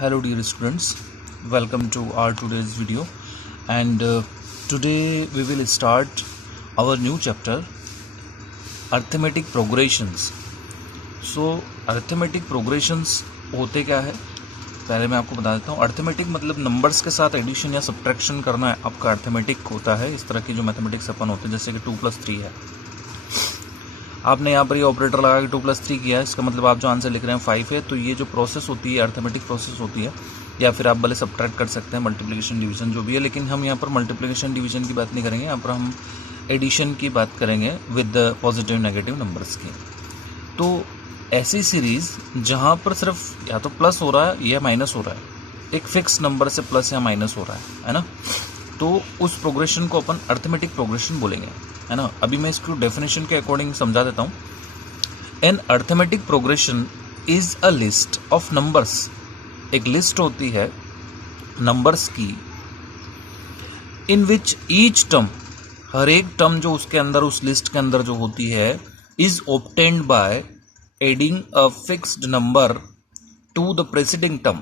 Hello dear students, welcome to our today's video and today we will start our new chapter arithmetic progressions. So arithmetic progressions होते क्या है पहले मैं आपको बता देता हूँ. अर्थमेटिक मतलब नंबर्स के साथ एडिशन या सब्ट्रैक्शन करना आपका अर्थमेटिक होता है. इस तरह की जो मैथमेटिक्स अपन होते हैं जैसे कि 2+3 है, आपने यहाँ पर ये ऑपरेटर लगा के 2+3 किया है, इसका मतलब आप जो आंसर लिख रहे हैं 5 है. तो ये जो प्रोसेस होती है अर्थमेटिक प्रोसेस होती है, या फिर आप भले सब्ट्रैक्ट कर सकते हैं, मल्टीप्लिकेशन डिवीजन जो भी है, लेकिन हम यहाँ पर मल्टीप्लिकेशन डिवीजन की बात नहीं करेंगे. यहाँ पर हम एडिशन की बात करेंगे विद पॉजिटिव नेगेटिव नंबर्स की. तो ऐसी सीरीज़ जहाँ पर सिर्फ या तो प्लस हो रहा है या माइनस हो रहा है, एक फिक्स नंबर से प्लस या माइनस हो रहा है ना, तो उस प्रोग्रेशन को अपन अर्थमेटिक प्रोग्रेशन बोलेंगे, है ना. अभी मैं इसको डेफिनेशन के अकॉर्डिंग समझा देता हूँ. An arithmetic progression is a list of numbers. एक लिस्ट होती है नंबर्स की, इन विच ईच टर्म, हर एक टर्म जो उसके अंदर उस लिस्ट के अंदर जो होती है, is obtained by adding a fixed number to the preceding term.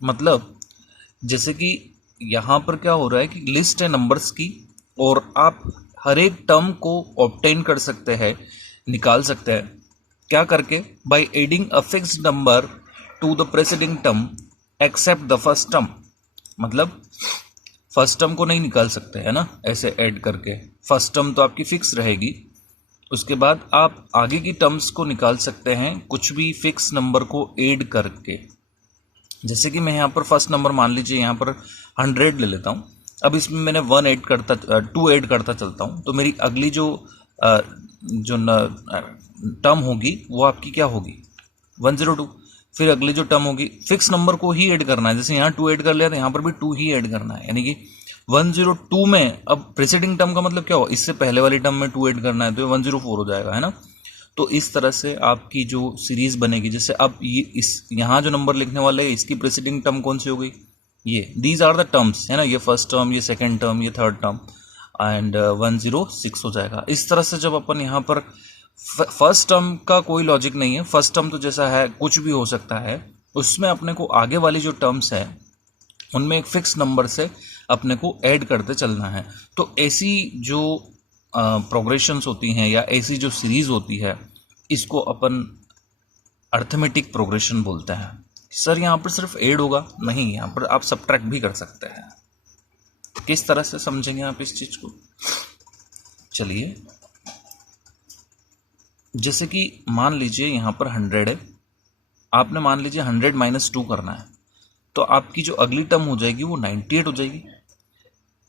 मतलब जैसे कि यहाँ पर क्या हो रहा है कि लिस्ट है नंबर्स की और आप हर एक टर्म को ऑब्टेन कर सकते हैं, निकाल सकते हैं. क्या करके? By adding a fixed number to the preceding term except the first term. मतलब फर्स्ट टर्म को नहीं निकाल सकते, है ना, ऐसे ऐड करके. फर्स्ट टर्म तो आपकी फिक्स रहेगी, उसके बाद आप आगे की टर्म्स को निकाल सकते हैं कुछ भी फिक्स नंबर को ऐड करके. जैसे कि मैं यहाँ पर फर्स्ट नंबर मान लीजिए यहाँ पर 100 ले लेता हूँ. अब इसमें मैंने 2 ऐड करता चलता हूँ, तो मेरी अगली जो टर्म होगी वो आपकी क्या होगी? 102. फिर अगली जो टर्म होगी, फिक्स नंबर को ही ऐड करना है. जैसे यहाँ 2 ऐड कर लिया तो यहाँ पर भी 2 ही ऐड करना है, यानी कि 102 में अब प्रेसिडिंग टर्म का मतलब क्या हो, इससे पहले वाली टर्म में 2 ऐड करना है, तो ये 104 हो जाएगा, है ना. तो इस तरह से आपकी जो सीरीज बनेगी, जैसे अब ये इस यहाँ जो नंबर लिखने वाले हैं इसकी प्रेसिडिंग टर्म कौन सी हो गई? ये दीज आर द टर्म्स, है ना. ये फर्स्ट टर्म, ये सेकंड टर्म, ये थर्ड टर्म, एंड 106 हो जाएगा. इस तरह से जब अपन यहाँ पर फर्स्ट टर्म का कोई लॉजिक नहीं है, फर्स्ट टर्म तो जैसा है कुछ भी हो सकता है, उसमें अपने को आगे वाली जो टर्म्स है उनमें एक फिक्स नंबर से अपने को ऐड करते चलना है. तो ऐसी जो प्रोग्रेशंस होती हैं या ऐसी जो सीरीज होती है, इसको अपन अर्थमेटिक प्रोग्रेशन बोलते हैं. सर यहाँ पर सिर्फ ऐड होगा? नहीं, यहाँ पर आप सब्ट्रैक्ट भी कर सकते हैं. किस तरह से समझेंगे आप इस चीज को? चलिए, जैसे कि मान लीजिए यहाँ पर 100 है, आपने मान लीजिए 100 - 2 करना है, तो आपकी जो अगली टर्म हो जाएगी वो 98 हो जाएगी.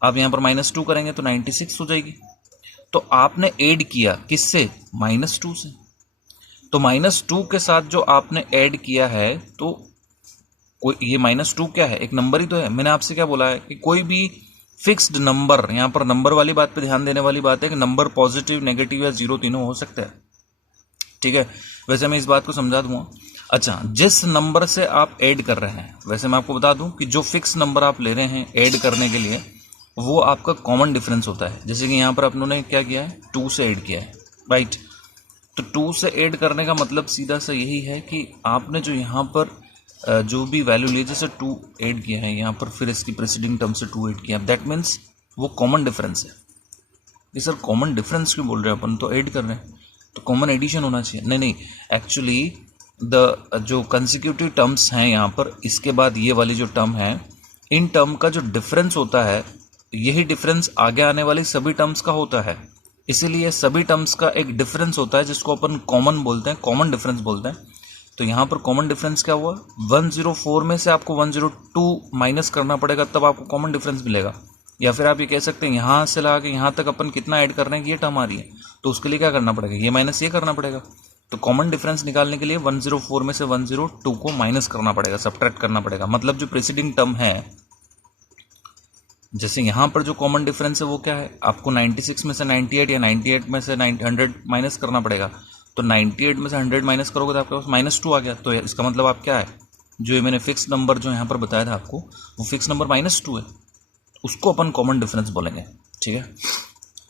आप यहाँ पर -2 करेंगे तो 96 हो जाएगी. तो आपने ऐड किया किससे? -2 से. तो -2 के साथ जो आपने ऐड किया है, तो ये -2 क्या है? एक नंबर ही तो है. मैंने आपसे क्या बोला है कि कोई भी फिक्स्ड नंबर, यहाँ पर नंबर वाली बात पे ध्यान देने वाली बात है कि नंबर पॉजिटिव, नेगेटिव या जीरो तीनों हो सकता है, ठीक है. वैसे मैं इस बात को समझा दूंगा. अच्छा, जिस नंबर से आप ऐड कर रहे हैं, वैसे मैं आपको बता दूं कि जो फिक्स नंबर आप ले रहे हैं ऐड करने के लिए, वो आपका कॉमन डिफरेंस होता है. जैसे कि यहाँ पर अपनों क्या किया है? 2 से ऐड किया है, राइट. तो 2 से ऐड करने का मतलब सीधा सा यही है कि आपने जो यहाँ पर जो भी वैल्यू ली, जैसे 2 ऐड किया है यहाँ पर, फिर इसकी प्रेसिडिंग टर्म से 2 ऐड किया, दैट मीन्स वो कॉमन डिफरेंस है. ये सर कॉमन डिफरेंस क्यों बोल रहे हैं अपन? तो ऐड कर रहे हैं तो कॉमन एडिशन होना चाहिए. नहीं, एक्चुअली जो कंसेक्यूटिव टर्म्स हैं यहाँ पर, इसके बाद ये वाली जो टर्म है, इन टर्म का जो डिफरेंस होता है, यही डिफरेंस आगे आने वाली सभी टर्म्स का होता है. इसीलिए सभी टर्म्स का एक डिफरेंस होता है जिसको अपन कॉमन बोलते हैं, कॉमन डिफरेंस बोलते हैं. तो यहाँ पर कॉमन डिफरेंस क्या हुआ? 104 में से आपको 102 माइनस करना पड़ेगा, तब आपको कॉमन डिफरेंस मिलेगा. या फिर आप ये कह सकते हैं यहाँ से ला के यहाँ तक अपन कितना ऐड कर रहे हैं कि ये टर्म आ रही है, तो उसके लिए क्या करना पड़ेगा? ये माइनस ये करना पड़ेगा. तो कॉमन डिफरेंस निकालने के लिए 104 में से 102 को माइनस करना पड़ेगा, सब्ट्रैक्ट करना पड़ेगा. मतलब जो प्रीसीडिंग टर्म है, जैसे यहाँ पर जो कॉमन डिफरेंस है वो क्या है? आपको 96 में से 98 या 98 में से 100 माइनस करना पड़ेगा. तो 98 में से 100 माइनस करोगे तो आपके पास -2 आ गया. तो इसका मतलब आप क्या है, जो ये मैंने फिक्स नंबर जो यहाँ पर बताया था आपको, वो फिक्स नंबर -2 है, उसको अपन कॉमन डिफरेंस बोलेंगे, ठीक है.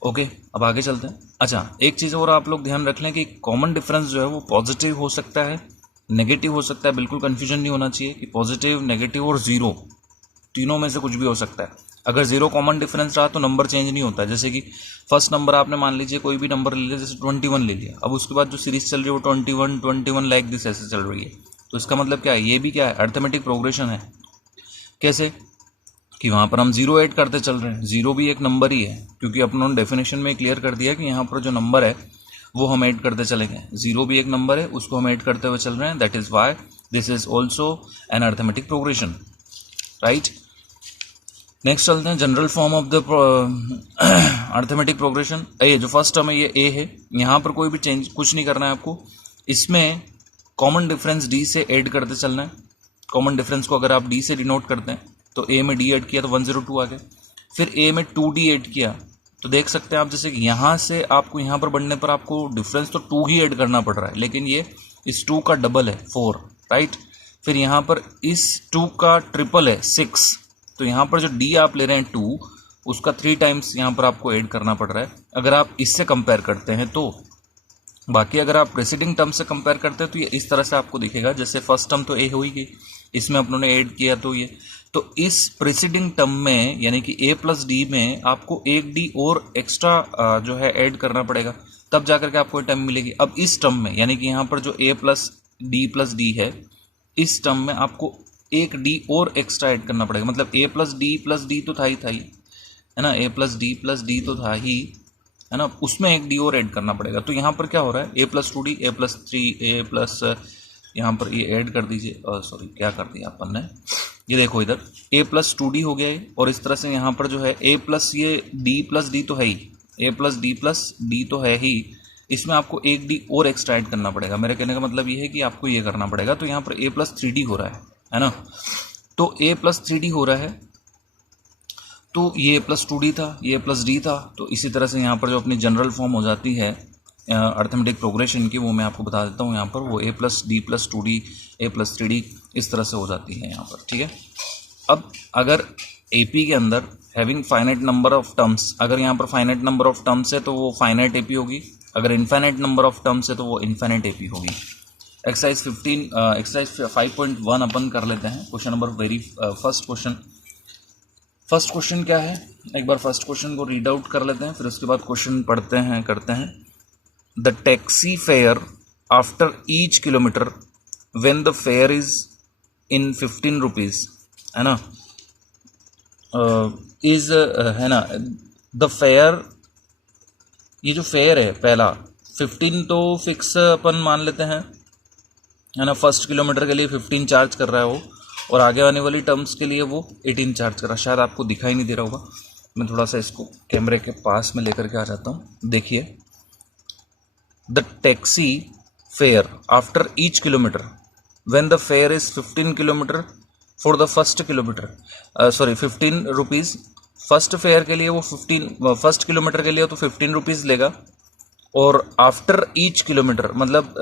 ओके, अब आगे चलते हैं. अच्छा, एक चीज़ और आप लोग ध्यान रख लें कि कॉमन डिफरेंस जो है वो पॉजिटिव हो सकता है नेगेटिव हो सकता है, बिल्कुल कन्फ्यूजन नहीं होना चाहिए कि पॉजिटिव, नेगेटिव और ज़ीरो तीनों में से कुछ भी हो सकता है। अगर ज़ीरो कॉमन डिफरेंस रहा तो नंबर चेंज नहीं होता है। जैसे कि फर्स्ट नंबर आपने मान लीजिए कोई भी नंबर ले लिया, जैसे 21 ले लिया, अब उसके बाद जो सीरीज चल रही है वो 21 21 लाइक दिस ऐसे चल रही है, तो इसका मतलब क्या है, ये भी क्या है, अर्थमेटिक प्रोग्रेशन है। कैसे कि वहाँ पर हम जीरो ऐड करते चल रहे हैं, जीरो भी एक नंबर ही है, क्योंकि अपनों ने डेफिनेशन में क्लियर कर दिया कि यहाँ पर जो नंबर है वो हम ऐड करते चलेंगे। जीरो भी एक नंबर है, उसको हम ऐड करते हुए चल रहे हैं, that is why this is also an arithmetic progression, right. Next चलते हैं general form of the arithmetic progression. ये जो फर्स्ट टर्म है ये ए है, यहाँ पर कोई भी चेंज कुछ नहीं करना है आपको, इसमें कॉमन डिफरेंस डी से ऐड करते चलना है। कॉमन डिफरेंस को अगर आप डी से डिनोट करते हैं तो ए में डी ऐड किया तो 102 आ गया, फिर ए में 2d ऐड किया तो देख सकते हैं आप, जैसे कि यहाँ से आपको यहाँ पर बढ़ने पर आपको डिफरेंस तो 2 ही ऐड करना पड़ रहा है, लेकिन ये इस 2 का डबल है 4, राइट। फिर यहाँ पर इस 2 का ट्रिपल है 6, तो यहाँ पर जो डी आप ले रहे हैं 2, उसका 3 टाइम्स यहाँ पर आपको ऐड करना पड़ रहा है अगर आप इससे कंपेयर करते हैं तो। बाकी अगर आप प्रेसिडिंग टर्म से कंपेयर करते हैं तो ये इस तरह से आपको दिखेगा, जैसे फर्स्ट टर्म तो ए हो ही गई, इसमें अपनों ने ऐड किया तो ये, तो इस प्रेसिडिंग टर्म में यानी कि ए प्लस डी में आपको एक डी और एक्स्ट्रा जो है ऐड करना पड़ेगा, तब जाकर के आपको टर्म मिलेगी। अब इस टर्म में यानी कि यहाँ पर जो ए प्लस डी है, इस टर्म में आपको एक डी और एक्स्ट्रा ऐड करना पड़ेगा, मतलब ए प्लस डी तो था ही है ना, ए प्लस डी तो था ही है ना, उसमें एक डी और ऐड करना पड़ेगा। तो यहाँ पर क्या हो रहा है, ए प्लस 2d, ए प्लस 3, ए प्लस यहाँ पर ये ऐड कर दीजिए, सॉरी क्या कर दिया अपन ने, ये देखो इधर ए प्लस 2d हो गया है, और इस तरह से यहाँ पर जो है ए प्लस ये डी तो है ही, ए प्लस डी तो है ही, इसमें आपको एक डी और एक्स्ट्रा ऐड करना पड़ेगा। मेरे कहने का मतलब ये है कि आपको ये करना पड़ेगा। तो यहाँ पर ए प्लस 3d हो रहा है ना, तो ए प्लस 3d हो रहा है, तो ये प्लस 2d था, ये प्लस डी था, तो इसी तरह से यहाँ पर जो अपनी जनरल फॉर्म हो जाती है अर्थमेटिक प्रोग्रेशन की, वो मैं आपको बता देता हूँ। यहाँ पर वो ए प्लस 2d, ए प्लस 3d इस तरह से हो जाती है यहाँ पर, ठीक है। अब अगर एपी के अंदर having finite number of terms, अगर यहाँ पर फाइनाइट नंबर ऑफ टर्म्स है तो वो फाइनाइट एपी होगी, अगर इनफाइनाइट नंबर ऑफ टर्म्स है तो वो इनफाइनाइट एपी होगी। एक्सरसाइज 5.1 अपन कर लेते हैं। क्वेश्चन नंबर फर्स्ट क्वेश्चन क्या है, एक बार फर्स्ट क्वेश्चन को रीड आउट कर लेते हैं, फिर उसके बाद क्वेश्चन पढ़ते हैं करते हैं। The taxi fare after each kilometre when the fair is in 15 rupees, है ना, इज है ना, द फेयर, ये जो फेयर है पहला 15 तो फिक्स अपन मान लेते हैं, है ना, फर्स्ट किलोमीटर के लिए 15 चार्ज कर रहा है वो, और आगे आने वाली टर्म्स के लिए वो 18 चार्ज कर रहा है। शायद आपको दिखाई नहीं दे रहा होगा, मैं थोड़ा सा इसको कैमरे के पास में लेकर के आ जाता हूँ। देखिए, the taxi fare after each kilometre when the fair is 15 kilometre for the first kilometre, 15 rupees first fair के लिए, वो 15 फर्स्ट किलोमीटर के लिए तो 15 रुपीज़ लेगा, और आफ्टर ईच किलोमीटर मतलब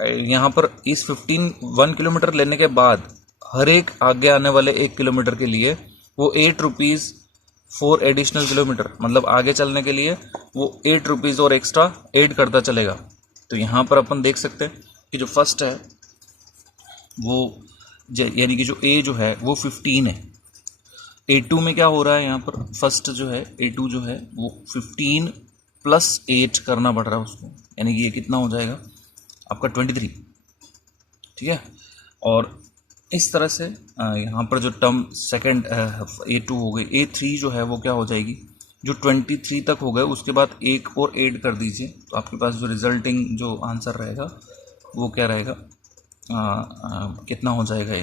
यहाँ पर इस 1 किलोमीटर लेने के बाद हर एक आगे आने वाले 1 किलोमीटर के लिए वो 8 रुपीज़ फॉर एडिशनल किलोमीटर, मतलब आगे चलने के लिए वो 8 रुपीज़ और एक्स्ट्रा ऐड करता चलेगा। तो यहाँ पर अपन देख सकते हैं कि जो फर्स्ट है वो यानी कि जो ए जो है वो 15 है, A2 में क्या हो रहा है, यहाँ पर फर्स्ट जो है A2 जो है वो 15 प्लस 8 करना पड़ रहा है उसको, यानी कि ये कितना हो जाएगा आपका 23, ठीक है। और इस तरह से यहाँ पर जो टर्म सेकंड A2 हो गई, A3 जो है वो क्या हो जाएगी, जो 23 तक हो गए उसके बाद एक और ऐड कर दीजिए, तो आपके पास जो रिजल्टिंग जो आंसर रहेगा वो क्या रहेगा, कितना हो जाएगा,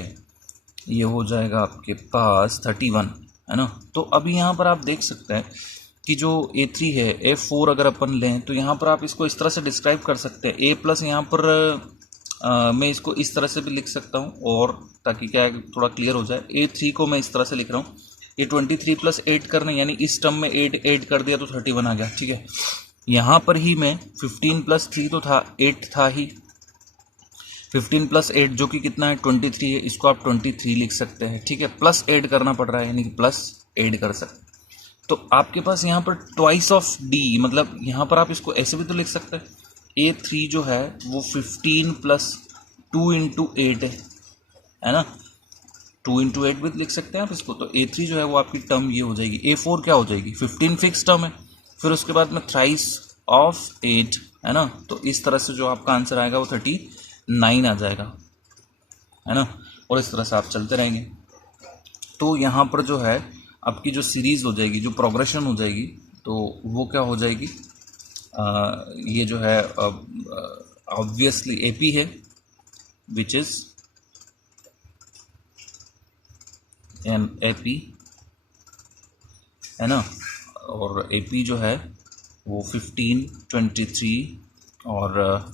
ये हो जाएगा आपके पास 31, है ना। तो अभी यहाँ पर आप देख सकते हैं कि जो A3 है, A4 अगर अपन लें तो यहाँ पर आप इसको इस तरह से डिस्क्राइब कर सकते हैं। A प्लस यहाँ पर मैं इसको इस तरह से भी लिख सकता हूँ, और ताकि क्या है थोड़ा क्लियर हो जाए, A3 को मैं इस तरह से लिख रहा हूँ, ये 23 प्लस 8 करना, यानी इस टर्म में 8 ऐड कर दिया तो 31 आ गया, ठीक है। यहाँ पर ही मैं 15 प्लस 3 तो था 8 था ही, 15 प्लस 8 जो कि कितना है 23 है, इसको आप 23 लिख सकते हैं, ठीक है। प्लस ऐड करना पड़ रहा है, यानी कि प्लस ऐड कर सकते हैं। तो आपके पास यहाँ पर ट्वाइस ऑफ डी, मतलब यहाँ पर आप इसको ऐसे भी तो लिख सकते हैं, A3 जो है वो 15 प्लस 2 × 8 है ना, 2 × 8 भी लिख सकते हैं आप इसको। तो A3 जो है वो आपकी टर्म ये हो जाएगी। A4 क्या हो जाएगी, 15 फिक्स टर्म है, फिर उसके बाद में थ्राइस ऑफ 8 है ना। तो इस तरह से जो आपका आंसर आएगा वो 39 आ जाएगा, है ना। और इस तरह से आप चलते रहेंगे। तो यहाँ पर जो है आपकी जो सीरीज़ हो जाएगी, जो प्रोग्रेशन हो जाएगी, तो वो क्या हो जाएगी, ये जो है ऑब्वियसली AP है, विच इज़ एन AP है ना। और AP जो है वो 15, 23 और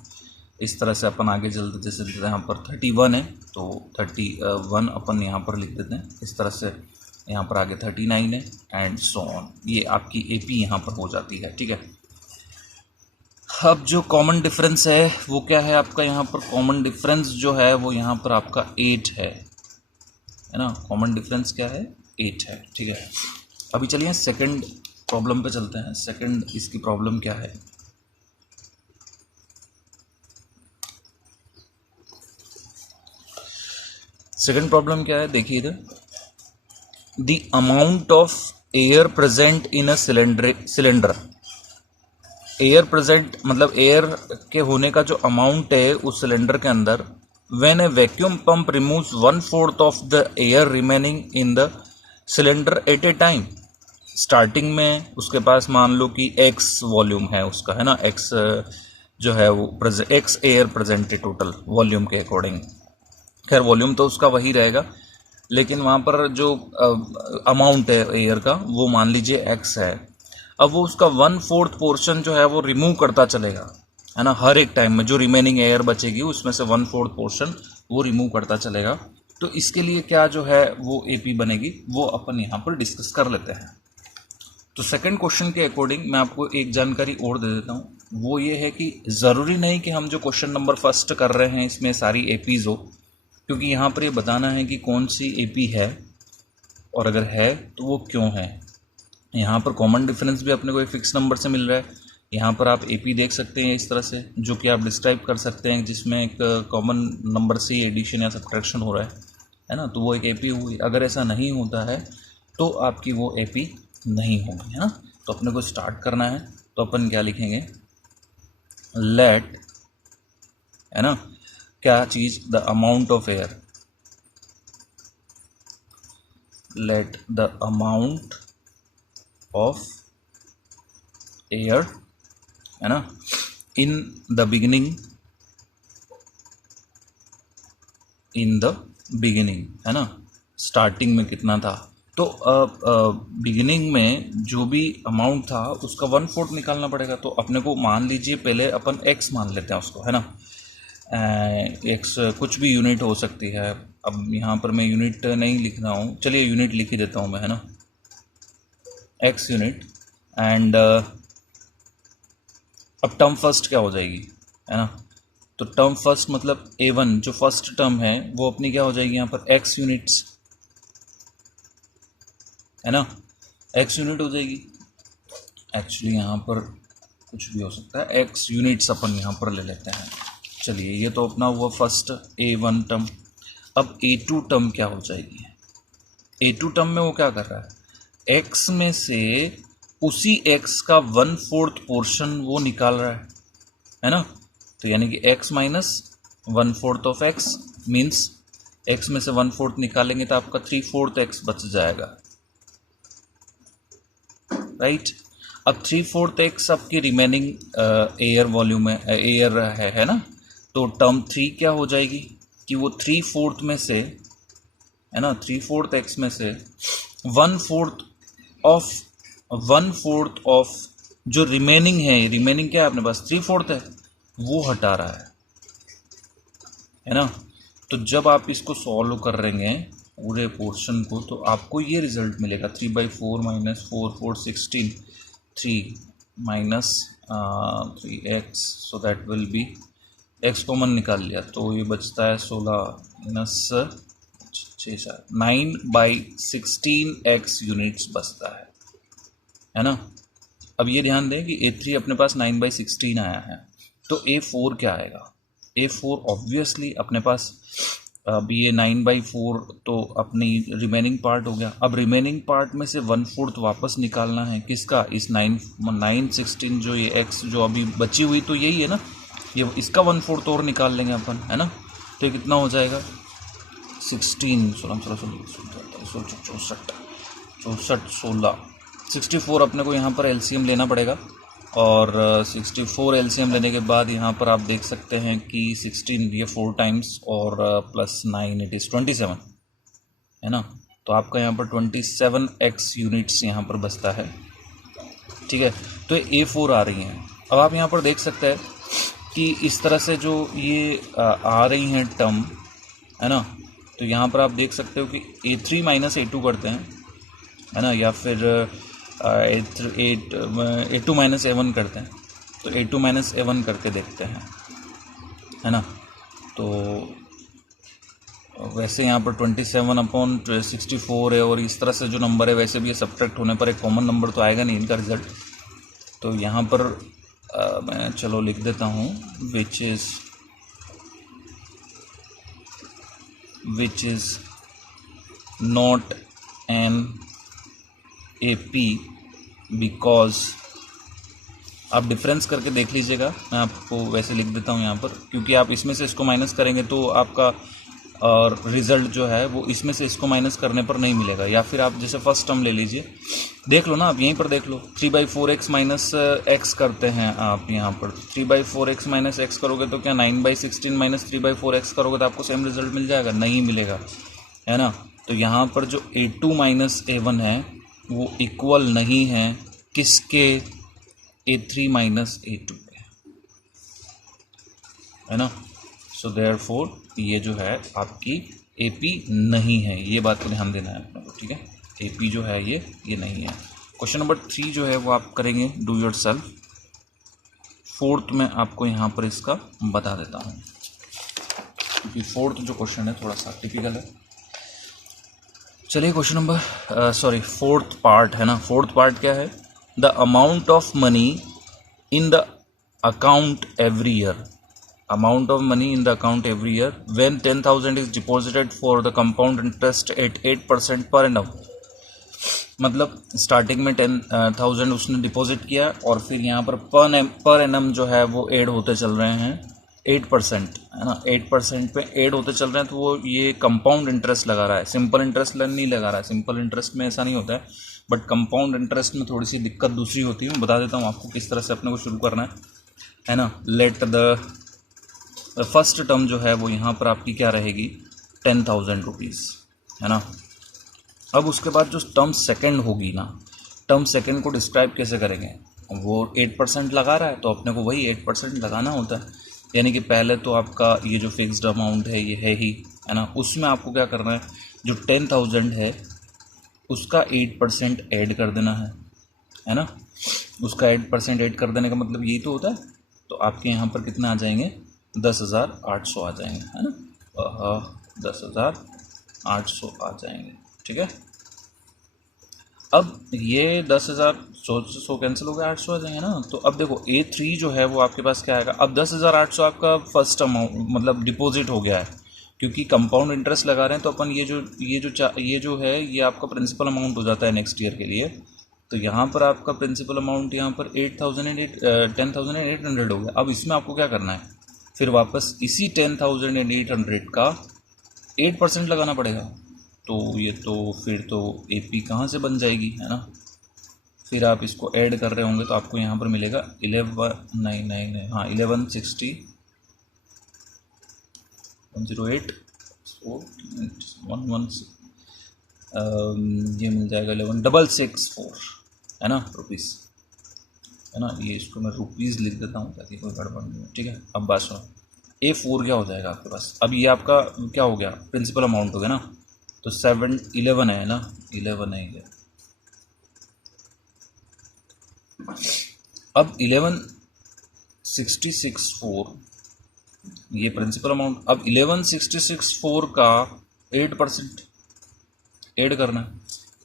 इस तरह से अपन आगे चलते, जैसे यहाँ पर 31 है तो 31 अपन यहाँ पर लिख देते हैं इस तरह से। यहाँ पर आगे 39 है एंड सो ऑन। ये आपकी AP यहाँ पर हो जाती है, ठीक है। अब जो कॉमन डिफरेंस है वो क्या है आपका, यहाँ पर कॉमन डिफरेंस जो है वो यहाँ पर आपका 8 है ना। कॉमन डिफरेंस क्या है, 8 है, ठीक है। अभी चलिए सेकंड प्रॉब्लम पे चलते हैं। सेकंड इसकी प्रॉब्लम क्या है, सेकंड प्रॉब्लम क्या है, देखिए इधर, the amount of air present in a cylinder. Air present मतलब एयर के होने का जो अमाउंट है उस सिलेंडर के अंदर, when A vacuum pump removes 1/4 of the air remaining in the cylinder eight A time. Starting में उसके पास मान लो कि x वॉल्यूम है उसका, है ना, x जो है वो x एयर प्रेजेंट है टोटल वॉल्यूम के अकॉर्डिंग। खैर वॉल्यूम तो उसका वही रहेगा, लेकिन वहाँ पर जो अमाउंट है एयर का वो मान लीजिए x है। अब वो उसका 1/4 पोर्शन जो है वो रिमूव करता चलेगा, है ना। हर एक टाइम में जो रिमेनिंग एयर बचेगी उसमें से 1/4 पोर्शन वो रिमूव करता चलेगा। तो इसके लिए क्या जो है वो AP बनेगी, वो अपन यहाँ पर डिस्कस कर लेते हैं। तो सेकंड क्वेश्चन के अकॉर्डिंग मैं आपको एक जानकारी और दे देता हूँ, वो ये है कि ज़रूरी नहीं कि हम जो क्वेश्चन नंबर फर्स्ट कर रहे हैं इसमें सारी APs हो, क्योंकि यहाँ पर ये बताना है कि कौन सी AP है और अगर है तो वो क्यों है। यहाँ पर कॉमन डिफरेंस भी अपने को एक फिक्स नंबर से मिल रहा है। यहाँ पर आप AP देख सकते हैं इस तरह से, जो कि आप डिस्क्राइब कर सकते हैं, जिसमें एक कॉमन नंबर से एडिशन या सब्ट्रैक्शन हो रहा है ना। तो वो एक AP हुई। अगर ऐसा नहीं होता है तो आपकी वो AP नहीं होगी, है ना। तो अपने को स्टार्ट करना है, तो अपन क्या लिखेंगे, लेट, है ना, क्या चीज़, the amount of air, let the amount of air, है ना, इन द बिगिनिंग, है ना, स्टार्टिंग में कितना था। तो बिगिनिंग में जो भी अमाउंट था उसका 1/4 निकालना पड़ेगा। तो अपने को मान लीजिए पहले अपन x मान लेते हैं उसको, है ना। x कुछ भी यूनिट हो सकती है। अब यहाँ पर मैं यूनिट नहीं लिख रहा हूँ, चलिए यूनिट लिख ही देता हूँ मैं, है ना, x यूनिट। एंड अब टर्म फर्स्ट क्या हो जाएगी, है ना। तो टर्म फर्स्ट मतलब A1 जो फर्स्ट टर्म है वो अपनी क्या हो जाएगी यहाँ पर x यूनिट्स, है ना, x यूनिट हो जाएगी। एक्चुअली यहाँ पर कुछ भी हो सकता है, x यूनिट्स अपन यहाँ पर ले लेते हैं। चलिए ये तो अपना हुआ फर्स्ट A1 टर्म। अब A2 टर्म क्या हो जाएगी, A2 टर्म में वो क्या कर रहा है, x में से उसी x का 1/4 पोर्शन वो निकाल रहा है ना। तो यानी कि x minus 1/4 of x means x में से 1/4 निकालेंगे तो आपका 3/4 x बच जाएगा, राइट। अब 3/4 x आपकी रिमेनिंग एयर वॉल्यूम है, एयर है ना। तो टर्म 3 क्या हो जाएगी कि वो 3/4 में से, है ना, 3/4 x में से 1/4 ऑफ जो रिमेनिंग है, रिमेनिंग क्या है अपने पास 3/4 है, वो हटा रहा है ना। तो जब आप इसको सॉल्व कर रहेंगे पूरे पोर्शन को, तो आपको ये रिजल्ट मिलेगा 3/4 minus 4 16, 3 minus 3x, so that will be, x common निकाल लिया तो ये बचता है 16 माइनस 6 9/16x यूनिट्स बचता है ना। अब ये ध्यान दें कि A3 अपने पास 9/16 आया है, तो A4 क्या आएगा, A4 ऑब्वियसली अपने पास अब ये 9/4 तो अपनी रिमेनिंग पार्ट हो गया। अब रिमेनिंग पार्ट में से 1/4 वापस निकालना है किसका, इस 9/16 जो ये x जो अभी बची हुई तो यही है ना, ये इसका 1/4 और निकाल लेंगे अपन, है ना। तो ये कितना हो जाएगा 16 64 अपने को यहाँ पर एलसीएम लेना पड़ेगा। और 64 एलसीएम लेने के बाद यहाँ पर आप देख सकते हैं कि 16 ये 4 टाइम्स और प्लस 9 इट इज़ 27, है ना। तो आपका यहाँ पर 27x यूनिट्स यहाँ पर बचता है, ठीक है। तो ये A4 आ रही हैं। अब आप यहाँ पर देख सकते हैं कि इस तरह से जो ये आ रही हैं टर्म, है ना। तो यहाँ पर आप देख सकते हो कि A3 माइनस A2 करते हैं, है ना, या फिर A2 माइनस A1 करते हैं। तो A2 माइनस A1 करके देखते हैं, है ना। तो वैसे यहाँ पर 27/64 है और इस तरह से जो नंबर है वैसे भी ये सब्ट्रैक्ट होने पर एक कॉमन नंबर तो आएगा नहीं इनका रिजल्ट। तो यहाँ पर मैं चलो लिख देता हूँ which is not an AP because, आप डिफरेंस करके देख लीजिएगा, मैं आपको वैसे लिख देता हूँ यहाँ पर, क्योंकि आप इसमें से इसको माइनस करेंगे तो आपका और रिज़ल्ट जो है वो इसमें से इसको माइनस करने पर नहीं मिलेगा। या फिर आप जैसे फर्स्ट टर्म ले लीजिए, देख लो ना, आप यहीं पर देख लो 3/4x माइनस x करते हैं आप यहाँ पर 3/4x माइनस x करोगे तो क्या 9/16 माइनस 3/4x करोगे तो आपको सेम रिजल्ट मिल जाएगा, नहीं मिलेगा, है ना। तो यहाँ पर जो A2 माइनस A1 है वो इक्वल नहीं है किसके, A3 माइनस A2 के, है ना। सो देयरफॉर ये जो है आपकी AP नहीं है, ये बात को ध्यान देना है अपने को, ठीक है। AP जो है ये नहीं है। क्वेश्चन नंबर 3 जो है वो आप करेंगे डू योर सेल्फ। 4th में आपको यहाँ पर इसका बता देता हूँ, क्योंकि 4th जो क्वेश्चन है थोड़ा सा टिपिकल है। चलिए क्वेश्चन नंबर 4th पार्ट है ना। 4th पार्ट क्या है, the amount of money in the account every year, amount of money in the account every year when 10,000 is deposited for the compound interest at 8% per annum। मतलब starting में 10,000 उसने deposit किया और फिर यहाँ पर पर एनम जो है वो ऐड होते चल रहे हैं 8%, है ना। 8% पे ऐड होते चल रहे हैं, तो वो ये कंपाउंड इंटरेस्ट लगा रहा है, सिंपल इंटरेस्ट नहीं लगा रहा है। सिंपल इंटरेस्ट में ऐसा नहीं होता है, बट कंपाउंड इंटरेस्ट में थोड़ी सी दिक्कत दूसरी होती है। मैं बता देता हूँ आपको किस तरह से अपने को शुरू करना है ना। लेट द फर्स्ट टर्म जो है वो यहाँ पर आपकी क्या रहेगी 10,000 रुपीज़, है ना। अब उसके बाद जो टर्म सेकंड होगी ना, टर्म सेकंड को डिस्क्राइब कैसे करेंगे, वो 8% लगा रहा है तो अपने को वही 8% लगाना होता है। यानी कि पहले तो आपका ये जो फिक्स्ड अमाउंट है ये है ही, है ना, उसमें आपको क्या करना है, जो 10,000 है उसका 8% ऐड कर देना है ना। उसका 8% ऐड कर देने का मतलब यही तो होता है। तो आपके यहाँ पर कितना आ जाएंगे 10,800 आ जाएंगे, है ना। 10,800 आ जाएंगे, ठीक है। अब ये 10,100 कैंसिल हो गया, 800 आ जाएंगे ना। तो अब देखो A3 जो है वो आपके पास क्या आएगा, अब 10,800 आपका फर्स्ट अमाउंट मतलब डिपॉजिट हो गया है, क्योंकि कंपाउंड इंटरेस्ट लगा रहे हैं तो अपन ये जो है ये आपका प्रिंसिपल अमाउंट हो जाता है नेक्स्ट ईयर के लिए। तो यहाँ पर आपका प्रिंसिपल अमाउंट यहाँ पर 10,800 हो गया। अब इसमें आपको क्या करना है, फिर वापस इसी 10,800 का 8% लगाना पड़ेगा। तो ये तो फिर तो AP कहाँ से बन जाएगी, है ना। फिर आप इसको ऐड कर रहे होंगे तो आपको यहाँ पर मिलेगा 1160 108 ये मिल जाएगा 11,664, है ना, रुपीज़, है ना। ये इसको मैं रुपीज़ लिख देता हूँ ताकि कोई गड़बड़ नहीं हो, ठीक है। अब बात सुनो, A4 क्या हो जाएगा आपके पास, अब ये आपका क्या हो गया प्रिंसिपल अमाउंट हो गया ना। तो 11 है ना, 11 है ये। अब 11,664 ये प्रिंसिपल अमाउंट, अब 11,664 का 8% ऐड करना है।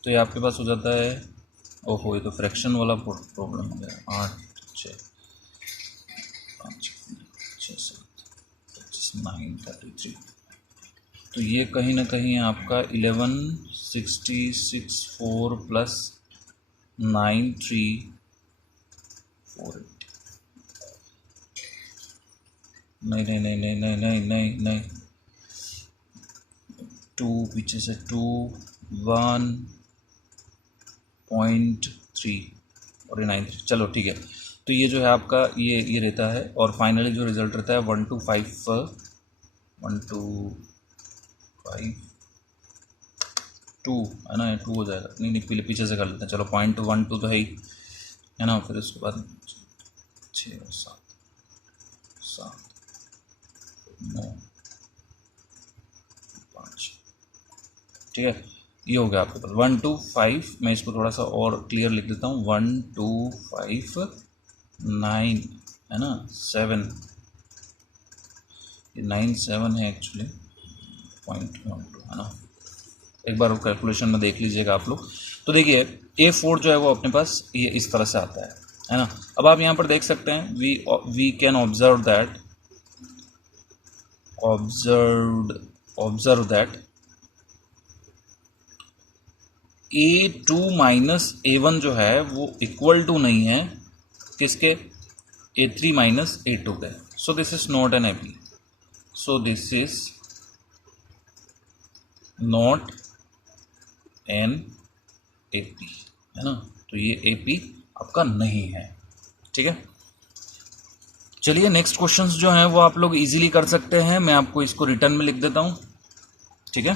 तो ये आपके पास हो जाता है, ओहो ये तो फ्रैक्शन वाला प्रॉब्लम हो गया, 8 6 5 6 7 933। तो ये कहीं ना कहीं आपका 11,664 प्लस 9,348। नहीं नहीं नहीं नहीं नहीं नहीं नहीं नहीं 2 पीछे से 2 1.3 और ये 9। चलो ठीक है। तो ये जो है आपका ये रहता है, और फाइनली जो रिजल्ट रहता है 125.2 है ना, 2 हो जाएगा। नहीं नहीं पीछे से कर लेते हैं, चलो 0.12 तो है ही, है ना। फिर उसके बाद 6 और 7 9 5, ठीक है। ये हो गया आपके पास 125। मैं इसको थोड़ा सा और क्लियर लिख देता हूँ, 125.9 है ना, 7, ये 97 है एक्चुअली, 0.12 है ना। एक बार कैलकुलेशन में देख लीजिएगा आप लोग। तो देखिए A4 जो है वो अपने पास ये इस तरह से आता है ना। अब आप यहाँ पर देख सकते हैं, we can observe that A2 minus A1 जो है वो इक्वल टू नहीं है किसके, A3 माइनस A2 के। So this is not an AP, so this is not an AP, है ना। तो ये AP आपका नहीं है, ठीक है। चलिए नेक्स्ट क्वेश्चंस जो हैं वो आप लोग इजीली कर सकते हैं। मैं आपको इसको रिटर्न में लिख देता हूँ, ठीक है।